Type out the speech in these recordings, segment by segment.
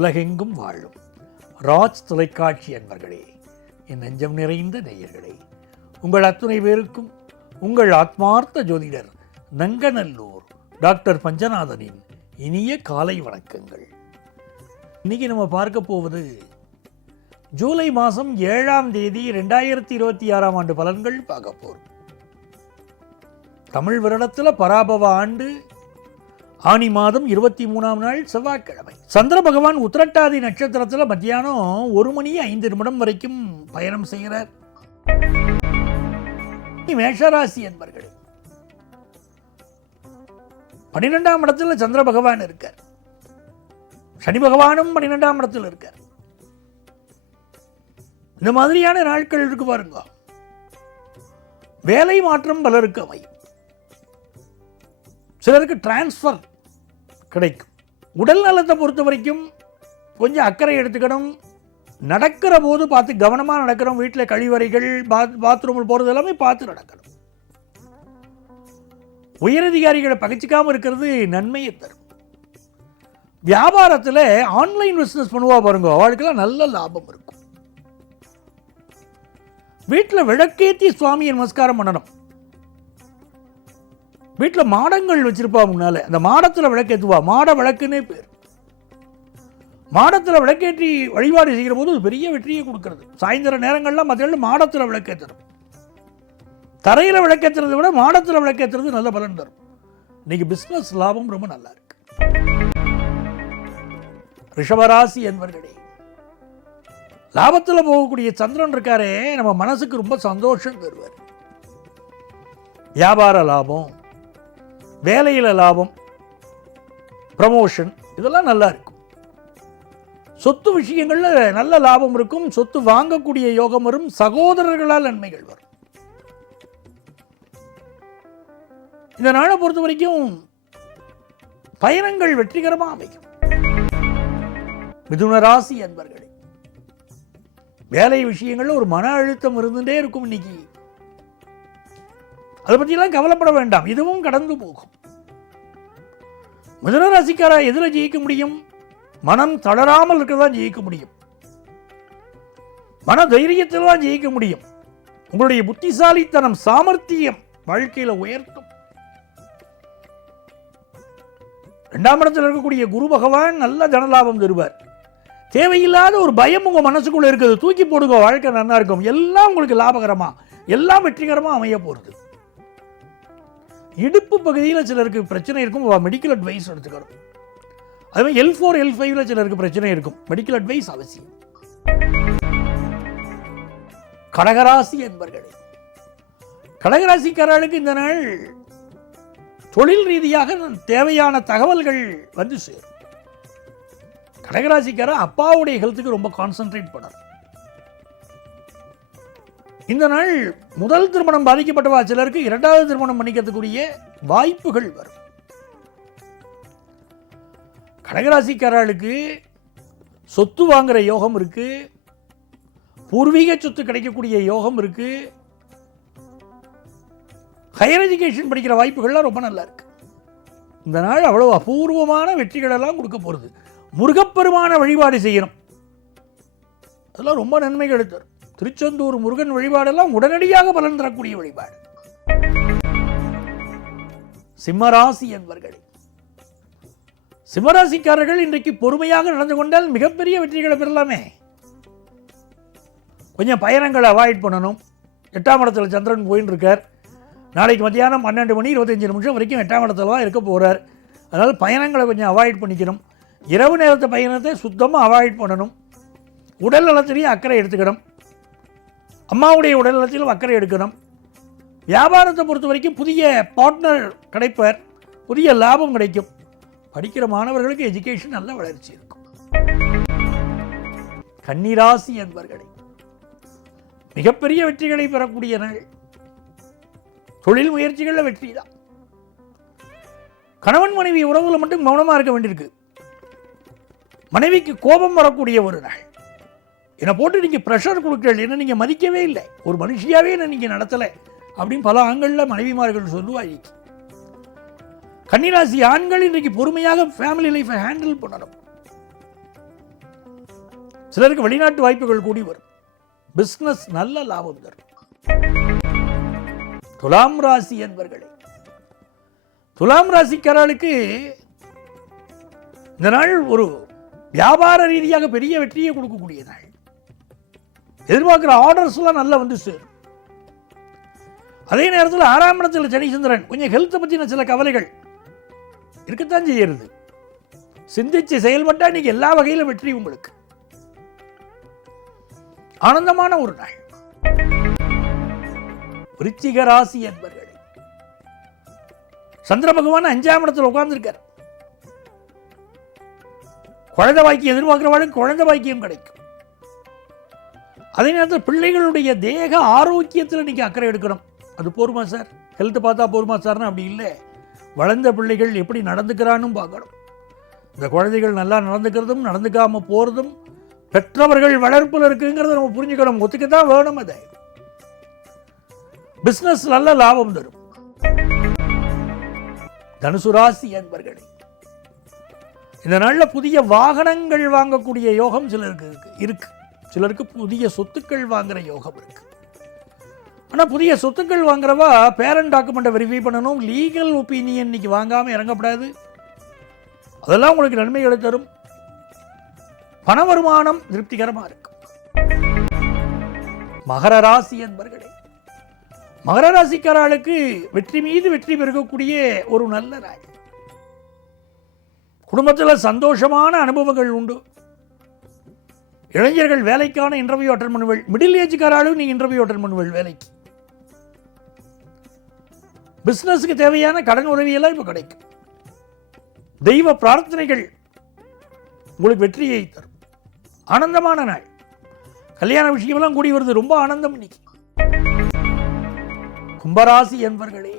உலகெங்கும் வாழும் ராஜ் தொலைக்காட்சி அன்பர்களே, என் நெஞ்சம் நிறைந்த நேயர்களே, உங்கள் அத்துணை பேருக்கும் உங்கள் ஆத்மார்த்த ஜோதிடர் நங்கநல்லூர் டாக்டர் பஞ்சநாதனின் இனிய காலை வணக்கங்கள். இன்னைக்கு நம்ம பார்க்க போவது ஜூலை மாதம் 7ஆம் தேதி 2026ஆம் ஆண்டு பலன்கள் பார்க்க போகிறோம். தமிழ் வருடத்தில் பராபவ ஆண்டு ஆனி மாதம் 23ஆம் நாள் செவ்வாய்க்கிழமை. சந்திர பகவான் உத்திரட்டாதி நட்சத்திரத்தில் மத்தியானம் 1:05 வரைக்கும் பயணம் செய்கிறார். மேஷராசி என்பர்கள் 12ஆம் இடத்துல சந்திர பகவான் இருக்கார். சனி பகவானும் 12ஆம் இடத்தில் இருக்கார். இந்த மாதிரியான நாட்கள் இருக்கு பாருங்க. வேலை மாற்றம் பலருக்கு அமையும். சிலருக்கு டிரான்ஸ்ஃபர் கிடைக்கும். உடல் நலத்தை பொறுத்த வரைக்கும் கொஞ்சம் அக்கறை எடுத்துக்கணும். நடக்கிற போது பார்த்து கவனமாக நடக்கணும். வீட்டில் கழிவறைகள், பாத்ரூமில் போகிறது எல்லாமே பார்த்து நடக்கணும். உயரதிகாரிகளை பகிச்சிக்காமல் இருக்கிறது நன்மையை தரும். வியாபாரத்தில் ஆன்லைன் பிஸ்னஸ் பண்ணுவா பாருங்க, அவளுக்கெல்லாம் நல்ல லாபம் இருக்கும். வீட்டில் விளக்கேற்றி சுவாமியை நமஸ்காரம் பண்ணணும். வீட்டில் மாடங்கள் வச்சிருப்பா, முன்னால அந்த மாடத்தில் விளக்கேற்றுவா. மாட விளக்குன்னே பேர். மாடத்தில் விளக்கேற்றி வழிபாடு செய்கிற போது ஒரு பெரிய வெற்றியை கொடுக்கிறது. சாயந்தர நேரங்கள்லாம் மத்தியில் மாடத்தில் விளக்கேற்றணும். தரையில் விளக்கேற்றுறதை விட மாடத்தில் விளக்கேற்றுறது நல்ல பலன் தரும். இன்னைக்கு பிஸ்னஸ் லாபம் ரொம்ப நல்லா இருக்கு. ரிஷபராசி என்பர்களே, லாபத்தில் போகக்கூடிய சந்திரன் இருக்காரே, நம்ம மனசுக்கு ரொம்ப சந்தோஷம் தருவார். வியாபார லாபம், வேலையில் லாபம், ப்ரமோஷன், இதெல்லாம் நல்லா இருக்கும். சொத்து விஷயங்களில் நல்ல லாபம் இருக்கும். சொத்து வாங்கக்கூடிய யோகம் வரும். சகோதரர்களால் நன்மைகள் வரும். இந்த நாளை பொறுத்த வரைக்கும் பயணங்கள் வெற்றிகரமாக அமையும். மிதுன ராசி என்பர்களே, வேலை விஷயங்கள்ல ஒரு மன அழுத்தம் இருந்துட்டே இருக்கும். இன்னைக்கு அதை பற்றியெல்லாம் கவலைப்பட வேண்டாம், இதுவும் கடந்து போகும். மிதுன ராசிக்காரா எதில் ஜெயிக்க முடியும்? மனம் தளராமல் இருக்கிறதா ஜெயிக்க முடியும். மன தைரியத்தில் தான் ஜெயிக்க முடியும். உங்களுடைய புத்திசாலித்தனம், சாமர்த்தியம் வாழ்க்கையில் உயர்த்தும். 2ஆம் இடத்தில் இருக்கக்கூடிய குரு பகவான் நல்ல தனலாபம் தருவார். தேவையில்லாத ஒரு பயம் உங்கள் மனசுக்குள்ளே இருக்குது, தூக்கி போடுங்க, வாழ்க்கை நல்லா இருக்கும். எல்லாம் உங்களுக்கு லாபகரமாக, எல்லாம் வெற்றிகரமாக அமைய போகிறது. இடுப்பு பகுதியில் சிலருக்கு பிரச்சனை இருக்கும், மெடிக்கல் அட்வைஸ் எடுத்துக்கணும். அதுமாதிரி L4 L5 சிலருக்கு பிரச்சனை இருக்கும், மெடிக்கல் அட்வைஸ் அவசியம். கடகராசி என்பர்களே, கடகராசிக்காரர்களுக்கு இந்த நாள் தொழில் ரீதியாக தேவையான தகவல்கள் வந்து சேரும். கடகராசிக்காரர் அப்பாவுடைய ஹெல்த்துக்கு ரொம்ப கான்சென்ட்ரேட் பண்ணணும். இந்த நாள் முதல் திருமணம் பாதிக்கப்பட்டவா சிலருக்கு 2வது திருமணம் பண்ணிக்கிறதுக்குரிய வாய்ப்புகள் வரும். கடகராசிக்காரர்களுக்கு சொத்து வாங்குற யோகம் இருக்கு. பூர்வீக சொத்து கிடைக்கக்கூடிய யோகம் இருக்கு. ஹையர் எஜுகேஷன் படிக்கிற வாய்ப்புகள்லாம் ரொம்ப நல்லா இருக்கு. இந்த நாள் அவ்வளவு அபூர்வமான வெற்றிகளெல்லாம் கொடுக்க போகிறது. முருகப்பெருமான வழிபாடு செய்யணும், அதெல்லாம் ரொம்ப நன்மைகள் தரும். திருச்செந்தூர் முருகன் வழிபாடெல்லாம் உடனடியாக பலன் தரக்கூடிய வழிபாடு. சிம்மராசி என்பர்களே, சிம்மராசிக்காரர்கள் இன்றைக்கு பொறுமையாக நடந்து கொண்டால் மிகப்பெரிய வெற்றிகளை பெறலாமே. கொஞ்சம் பயணங்களை அவாய்ட் பண்ணணும். 8ஆம் இடத்துல சந்திரன் போயின்னு இருக்கார். நாளைக்கு மத்தியானம் 12:25 வரைக்கும் 8ஆம் இடத்துல தான் இருக்க போகிறார். அதனால் பயணங்களை கொஞ்சம் அவாய்ட் பண்ணிக்கணும். இரவு நேரத்து பயணத்தை சுத்தமாக அவாய்ட் பண்ணணும். உடல் நலத்திலையும் அக்கறை எடுத்துக்கணும். அம்மாவுடைய உடல் நலத்திலும் அக்கறை எடுக்கணும். வியாபாரத்தை பொறுத்த வரைக்கும் புதிய பார்ட்னர் கிடைப்பார், புதிய லாபம் கிடைக்கும். படிக்கிற மாணவர்களுக்கு எஜுகேஷன் நல்ல வளர்ச்சி இருக்கும். கன்னிராசி என்பர்களே, மிகப்பெரிய வெற்றிகளை பெறக்கூடிய நாள். தொழில் முயற்சிகளில் வெற்றி தான். கணவன் மனைவி உறவுல மட்டும் கவனமாக இருக்க வேண்டியிருக்கு. மனைவிக்கு கோபம் வரக்கூடிய ஒரு நாள். என்னை போட்டு நீங்கள் ப்ரெஷர் கொடுக்கல, என்ன நீங்கள் மதிக்கவே இல்லை, ஒரு மனுஷியாவே என்ன நீங்கள் நடத்தலை அப்படின்னு பல ஆண்களில் மனைவிமார்கள் சொல்லுவாங்க. கன்னிராசி ஆண்கள் இன்றைக்கு பொறுமையாக ஃபேமிலி லைஃப்பை ஹேண்டில் பண்ணணும். சிலருக்கு வெளிநாட்டு வாய்ப்புகள் கூடி வரும். பிஸ்னஸ் நல்ல லாபம் தரும். துலாம் ராசி என்பர்களே, துலாம் ராசிக்காரர்களுக்கு இந்த நாள் ஒரு வியாபார ரீதியாக பெரிய வெற்றியை கொடுக்கக்கூடிய நாள். எதிர்பார்க்கிற ஆர்டர்ஸ்லாம் நல்லா வந்து சேரும். அதே நேரத்தில் 6ஆம் இடத்தில் சனி சந்திரன், கொஞ்சம் ஹெல்த்தை பற்றின சில கவலைகள் இருக்கத்தான் செய்யறது. சிந்திச்சு செயல்பட்டா இன்னைக்கு எல்லா வகையிலும் வெற்றி உங்களுக்கு. ஆனந்தமான ஒரு நாள். விருச்சிக ராசி என்பர்களே, சந்திர பகவான் 5ஆம் இடத்தில் உட்கார்ந்திருக்கார். குழந்தை பாக்கியம் எதிர்பார்க்கிறவர்களுக்கு குழந்தை பாக்கியம் கிடைக்கும். அதே நேரத்தில் பிள்ளைகளுடைய தேக ஆரோக்கியத்தில் இன்னைக்கு அக்கறை எடுக்கணும். அது போருமா சார், ஹெல்த் பார்த்தா போருமா சார்னு அப்படி இல்லை. வளர்ந்த பிள்ளைகள் எப்படி நடந்துக்கிறான்னு பார்க்கணும். இந்த குழந்தைகள் நல்லா நடந்துக்கிறதும் நடந்துக்காம போறதும் பெற்றவர்கள் வளர்ப்பில் இருக்குங்கிறத நம்ம புரிஞ்சுக்கணும். ஒத்துக்கத்தான் வேணும். அதை பிசினஸ் நல்ல லாபம் தரும். தனுசு ராசி என்பர்களே, இந்த நாள்ல புதிய வாகனங்கள் வாங்கக்கூடிய யோகம் சிலருக்கு இருக்கு. சிலருக்கு புதிய சொத்துக்கள் வாங்குற யோகம் இருக்கு. ஆனா புதிய சொத்துக்கள் வாங்குறவா பேரண்ட் டாக்குமெண்ட்டை வெரிஃபை பண்ணணும். லீகல் ஒப்பீனியன் இன்னைக்கு வாங்காம இறங்கப்படாது. அதெல்லாம் உங்களுக்கு நன்மைகளை தரும். பண வருமானம் திருப்திகரமா இருக்கும். மகர ராசி என்பர்களே, மகர ராசிக்காரர்களுக்கு வெற்றி மீது வெற்றி பெருகக்கூடிய ஒரு நல்ல நாள். குடும்பத்தில் சந்தோஷமான அனுபவங்கள் உண்டு. இளைஞர்கள் வேலைக்கான இன்டர்வியூ அட்டன் பண்ணுவீர்கள். மிடில் ஏஜ்காராலும் நீ இன்டர்வியூ அட்டன் பண்ணுவீர்கள் வேலைக்கு. பிசினஸுக்கு தேவையான கடன் உதவியெல்லாம் இப்போ கிடைக்கும். தெய்வ பிரார்த்தனைகள் உங்களுக்கு வெற்றியை தரும். ஆனந்தமான நாள். கல்யாண விஷயமெல்லாம் கூடி வருது. ரொம்ப ஆனந்தம் இன்னைக்கு. கும்பராசி என்பர்களே,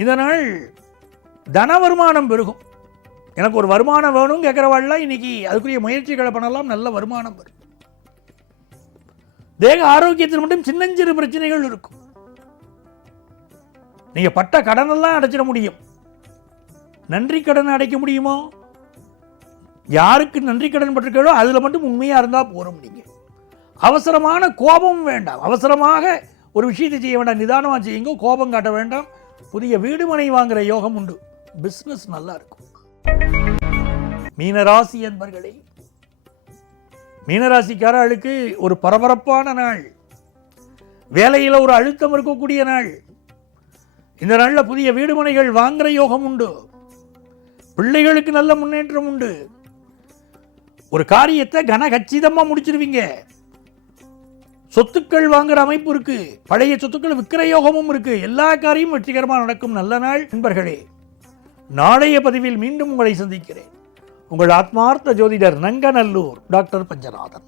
இந்த நாள் தன வருமானம் பெருகும். எனக்கு ஒரு வருமானம் வேணும் கேட்கிறவாள்லாம் இன்னைக்கு அதுக்குரிய முயற்சிகளை பண்ணலாம். நல்ல வருமானம் வரும். தேக ஆரோக்கியத்தில் மட்டும் சின்னஞ்சிறு பிரச்சனைகள் இருக்கும். நீங்க பட்ட கடனெல்லாம் அடைச்சிட முடியும். நன்றி கடன் அடைக்க முடியுமோ? யாருக்கு நன்றி கடன் பட்டிருக்கோ அதுல மட்டும் உண்மையா இருந்தா போறோம். நீங்க அவசரமான கோபம் வேண்டாம். அவசரமாக ஒரு விஷயத்தை செய்ய வேண்டாம். நிதானமாக செய்யுங்க. கோபம் காட்ட வேண்டாம். புதிய வீடு மனை வாங்குற யோகம் உண்டு. பிசினஸ் நல்லா இருக்கும். மீனராசி என்பர்களே, மீனராசிக்காரர்களுக்கு ஒரு பரபரப்பான நாள். வேலையில் ஒரு அழுத்தம் இருக்கக்கூடிய நாள். இந்த நாளில் புதிய வீடு மனைகள் வாங்குற யோகம் உண்டு. பிள்ளைகளுக்கு நல்ல முன்னேற்றம் உண்டு. ஒரு காரியத்தை கனகச்சிதமா முடிச்சிருவீங்க. சொத்துக்கள் வாங்குற அமைப்பு இருக்கு. பழைய சொத்துக்கள் விற்கிற யோகமும் இருக்கு. எல்லா காரியமும் வெற்றிகரமாக நடக்கும். நல்ல நாள் நண்பர்களே. நாளைய பதிவில் மீண்டும் உங்களை சந்திக்கிறேன். உங்கள் ஆத்மார்த்த ஜோதிடர் நங்கநல்லூர் டாக்டர் பஞ்சநாதன்.